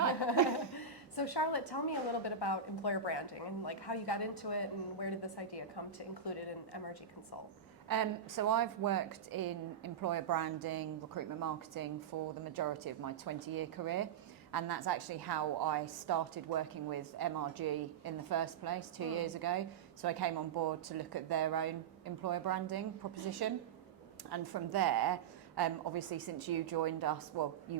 Hi. So Charlotte, tell me a little bit about employer branding and like how you got into it and where did this idea come to include it in MRG Consult? So I've worked in employer branding, recruitment marketing for the majority of my 20-year career, and that's actually how I started working with MRG in the first place 2 years ago. So I came on board to look at their own employer branding proposition, and from there, obviously since you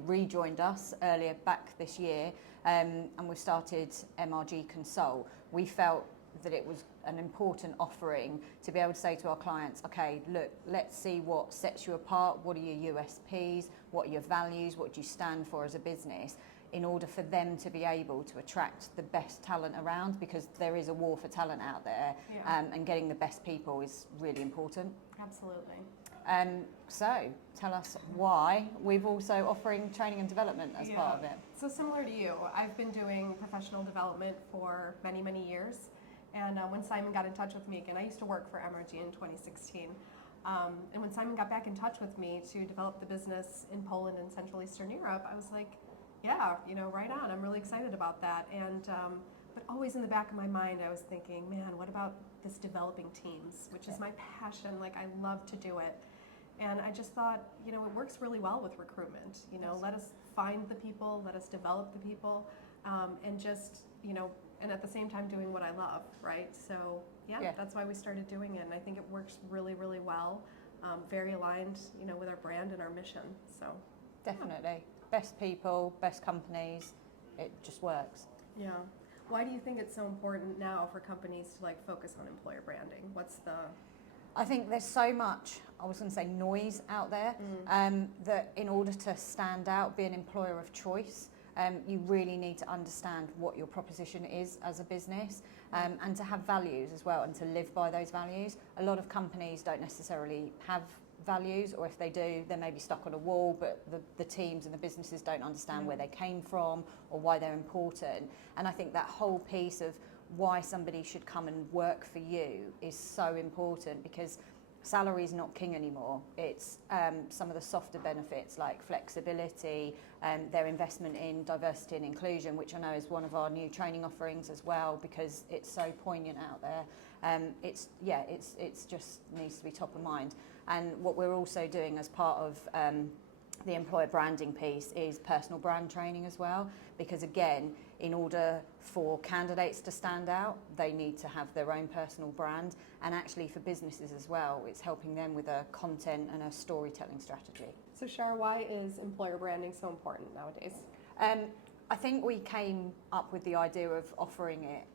rejoined us earlier back this year, and we've started MRG Consult, we felt that it was an important offering to be able to say to our clients, okay, look, let's see what sets you apart, what are your USPs, what are your values, what do you stand for as a business, in order for them to be able to attract the best talent around, because there is a war for talent out there, and getting the best people is really important. Absolutely. So tell us why we've also offering training and development as part of it. So similar to you, I've been doing professional development for many, many years. And when Simon got in touch with me again, I used to work for MRG in 2016. And when Simon got back in touch with me to develop the business in Poland and Central Eastern Europe, I was like, yeah, right on. I'm really excited about that. And but always in the back of my mind, I was thinking, man, what about this developing teams, which is my passion. Like, I love to do it. And I just thought, it works really well with recruitment. Let us find the people, let us develop the people, and just, and at the same time doing what I love, right? So that's why we started doing it, and I think it works really, really well. Very aligned, with our brand and our mission. So definitely, best people, best companies. It just works. Yeah. Why do you think it's so important now for companies to focus on employer branding? I think there's so much, I was going to say noise out there, that in order to stand out, be an employer of choice, you really need to understand what your proposition is as a business, and to have values as well and to live by those values. A lot of companies don't necessarily have values, or if they do, they may be stuck on a wall, but the teams and the businesses don't understand where they came from or why they're important. And I think that whole piece of why somebody should come and work for you is so important, because salary is not king anymore. It's some of the softer benefits like flexibility, their investment in diversity and inclusion, which I know is one of our new training offerings as well, because it's so poignant out there. It's just needs to be top of mind. And what we're also doing as part of the employer branding piece is personal brand training as well, because again, in order for candidates to stand out, they need to have their own personal brand, and actually for businesses as well, it's helping them with a content and a storytelling strategy. So Shar, why is employer branding so important nowadays? I think we came up with the idea of offering it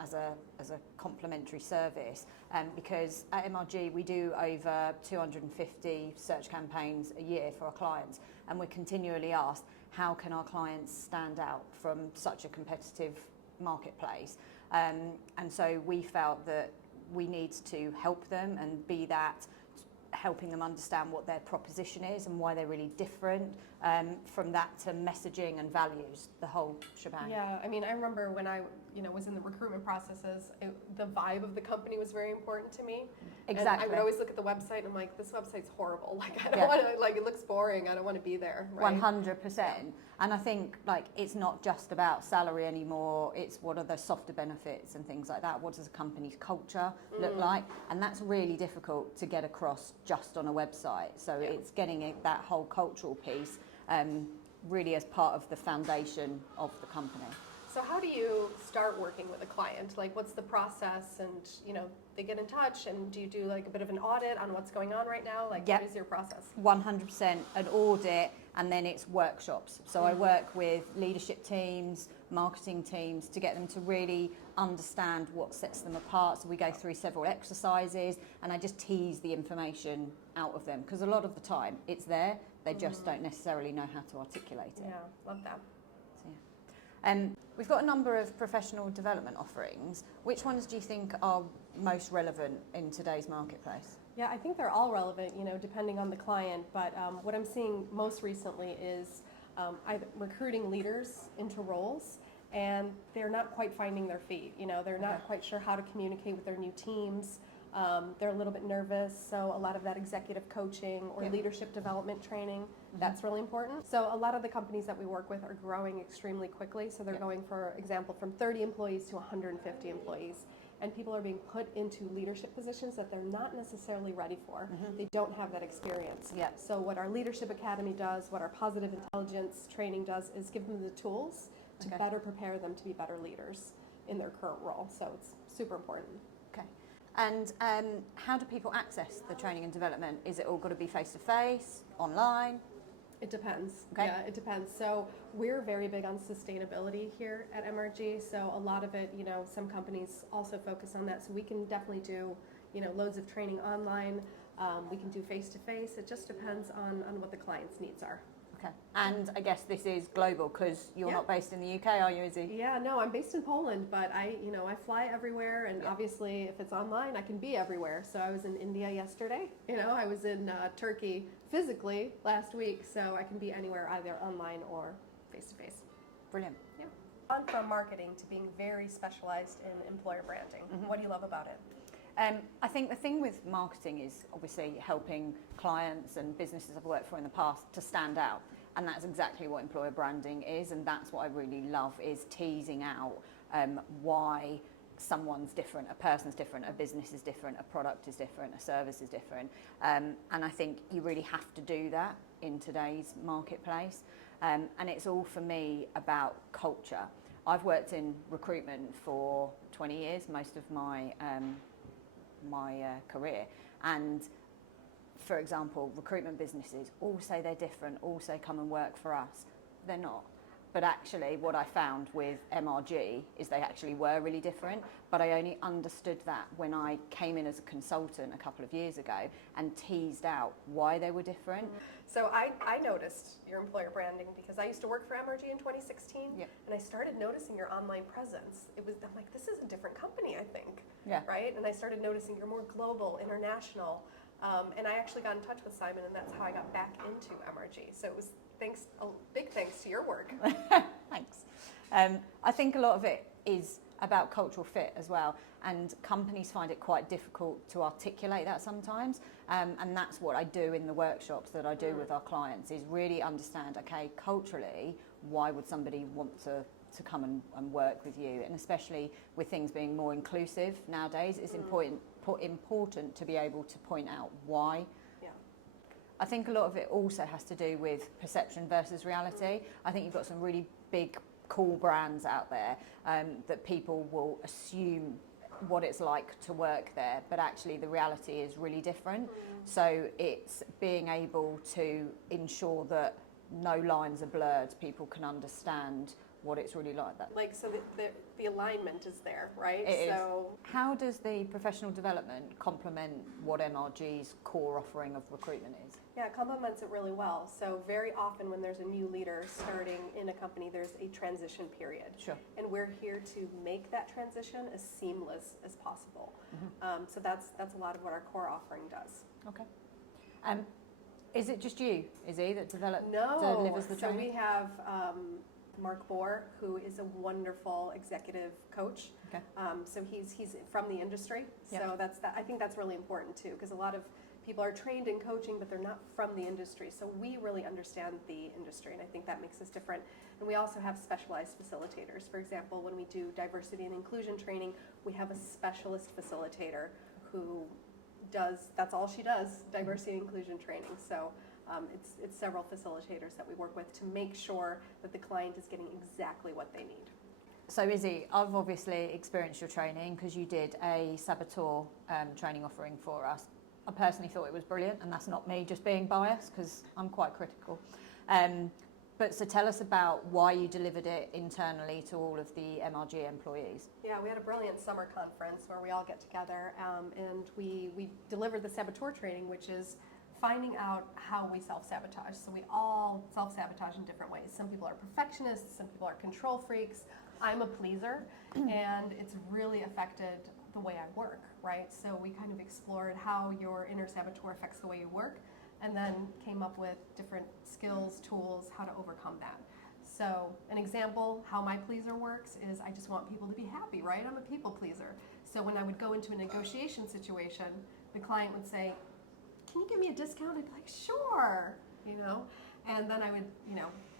as a complimentary service, because at MRG we do over 250 search campaigns a year for our clients, and we're continually asked, how can our clients stand out from such a competitive marketplace? And so we felt that we need to help them and be that, helping them understand what their proposition is and why they're really different, from that to messaging and values, the whole shebang. Yeah, I mean, I remember when I was in the recruitment processes, the vibe of the company was very important to me. Exactly. And I would always look at the website and I'm like, this website's horrible. Like, I don't want to, it looks boring. I don't want to be there. Right? 100%. And I think it's not just about salary anymore. It's what are the softer benefits and things like that. What does a company's culture look like? And that's really difficult to get across just on a website. So it's getting that whole cultural piece really as part of the foundation of the company. So how do you start working with a client? What's the process? And, they get in touch, and do you do a bit of an audit on what's going on right now? What is your process? 100% an audit, and then it's workshops. So I work with leadership teams, marketing teams, to get them to really understand what sets them apart. So we go through several exercises, and I just tease the information out of them, because a lot of the time it's there, they just don't necessarily know how to articulate it. Yeah, love that. We've got a number of professional development offerings. Which ones do you think are most relevant in today's marketplace? Yeah, I think they're all relevant, depending on the client. But what I'm seeing most recently is recruiting leaders into roles, and they're not quite finding their feet. They're not quite sure how to communicate with their new teams. They're a little bit nervous, so a lot of that executive coaching or leadership development training That's really important. So a lot of the companies that we work with are growing extremely quickly. So they're going, for example, from 30 employees to 150 employees. And people are being put into leadership positions that they're not necessarily ready for. They don't have that experience. So what our Leadership Academy does, what our Positive Intelligence training does, is give them the tools to better prepare them to be better leaders in their current role. So it's super important. Okay. And how do people access the training and development? Is it all got to be face-to-face, online? It depends. Okay. Yeah, it depends. So we're very big on sustainability here at MRG. So a lot of it, some companies also focus on that. So we can definitely do, loads of training online. We can do face-to-face. It just depends on what the client's needs are. Okay. And I guess this is global because you're not based in the UK, are you, Izzy? Yeah, no, I'm based in Poland, but I fly everywhere, and obviously if it's online, I can be everywhere. So I was in India yesterday. I was in Turkey physically last week, so I can be anywhere, either online or face-to-face. Brilliant. Yeah. On from marketing to being very specialized in employer branding. What do you love about it? I think the thing with marketing is obviously helping clients and businesses I've worked for in the past to stand out. And that's exactly what employer branding is. And that's what I really love, is teasing out why someone's different, a person's different, a business is different, a product is different, a service is different. And I think you really have to do that in today's marketplace. And it's all, for me, about culture. I've worked in recruitment for 20 years, most of my career, and for example, recruitment businesses all say they're different, all say come and work for us. They're not. But actually what I found with MRG is they actually were really different, but I only understood that when I came in as a consultant a couple of years ago and teased out why they were different. So I noticed your employer branding because I used to work for MRG in 2016, and I started noticing your online presence. I'm like, this is a different company, I think, right? And I started noticing you're more global, international, and I actually got in touch with Simon, and that's how I got back into MRG. So it was big thanks to your work. Thanks. I think a lot of it is about cultural fit as well, and companies find it quite difficult to articulate that sometimes, and that's what I do in the workshops that I do with our clients, is really understand, okay, culturally, why would somebody want to come and work with you? And especially with things being more inclusive nowadays, it's important to be able to point out why. I think a lot of it also has to do with perception versus reality. I think you've got some really big, cool brands out there that people will assume what it's like to work there, but actually the reality is really different. So it's being able to ensure that no lines are blurred, people can understand what it's really like. So the alignment is there, right? It is. How does the professional development complement what MRG's core offering of recruitment is? Yeah, it complements it really well. So very often when there's a new leader starting in a company, there's a transition period. Sure. And we're here to make that transition as seamless as possible. So that's a lot of what our core offering does. Okay. Is it just you, Izzy, that delivers the training? So we have Mark Bohr, who is a wonderful executive coach. Okay. So he's from the industry. So I think that's really important too, because a lot of people are trained in coaching, but they're not from the industry. So we really understand the industry, and I think that makes us different. And we also have specialized facilitators. For example, when we do diversity and inclusion training, we have a specialist facilitator who that's all she does, diversity and inclusion training. So it's several facilitators that we work with to make sure that the client is getting exactly what they need. So Izzy, I've obviously experienced your training because you did a saboteur training offering for us. I personally thought it was brilliant, and that's not me just being biased because I'm quite critical. So tell us about why you delivered it internally to all of the MRG employees. Yeah, we had a brilliant summer conference where we all get together and we delivered the saboteur training, which is finding out how we self-sabotage. So we all self-sabotage in different ways. Some people are perfectionists, some people are control freaks. I'm a pleaser, and it's really affected the way I work, right? So we kind of explored how your inner saboteur affects the way you work, and then came up with different skills, tools, how to overcome that. So an example, how my pleaser works is I just want people to be happy, right? I'm a people pleaser. So when I would go into a negotiation situation, the client would say, can you give me a discount? I'd be like, sure, And then I would,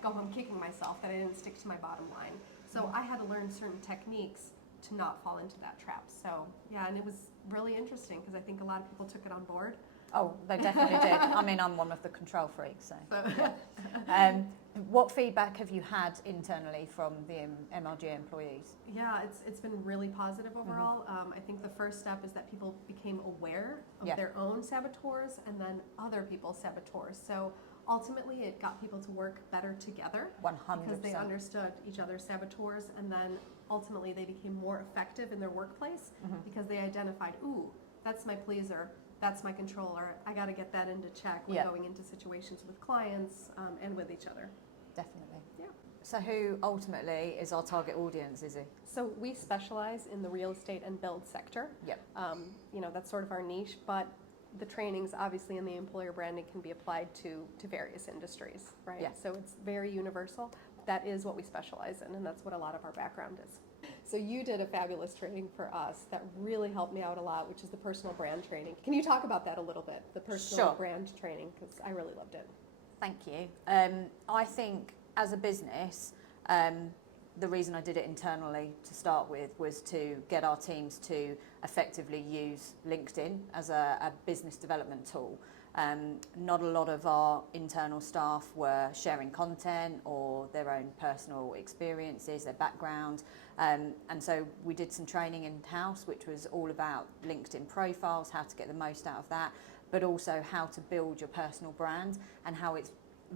go home kicking myself that I didn't stick to my bottom line. So I had to learn certain techniques to not fall into that trap. So yeah, and it was really interesting because I think a lot of people took it on board. Oh, they definitely did. I mean, I'm one of the control freaks, so. Yeah. What feedback have you had internally from the MRG employees? Yeah, it's been really positive overall. I think the first step is that people became aware of their own saboteurs and then other people's saboteurs. So ultimately, it got people to work better together 100%. because they understood each other's saboteurs, and then ultimately they became more effective in their workplace because they identified, ooh, that's my pleaser. That's my controller. I got to get that into check when going into situations with clients and with each other. Definitely. Yeah. So who ultimately is our target audience, Izzy? So we specialize in the real estate and build sector. Yep. That's sort of our niche, but the trainings obviously in the employer branding can be applied to various industries, right? Yeah. So it's very universal. That is what we specialize in, and that's what a lot of our background is. So you did a fabulous training for us that really helped me out a lot, which is the personal brand training. Can you talk about that a little bit, the personal brand training, because I really loved it. Thank you. I think as a business, the reason I did it internally to start with was to get our teams to effectively use LinkedIn as a business development tool. Not a lot of our internal staff were sharing content or their own personal experiences, their background. And so we did some training in-house, which was all about LinkedIn profiles, how to get the most out of that, but also how to build your personal brand and how it's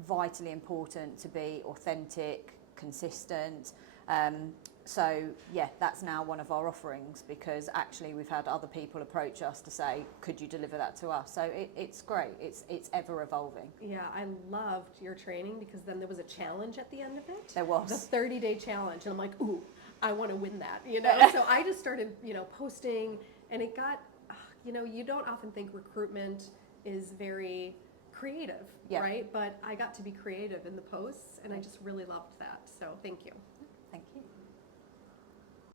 vitally important to be authentic, consistent. So yeah, that's now one of our offerings because actually we've had other people approach us to say, could you deliver that to us? So it's great. It's ever evolving. Yeah, I loved your training because then there was a challenge at the end of it. There was. The 30-day challenge. And I'm like, ooh, I want to win that, So I just started, posting, and it got, you don't often think recruitment is very creative, right? But I got to be creative in the posts, and I just really loved that. So thank you. Thank you.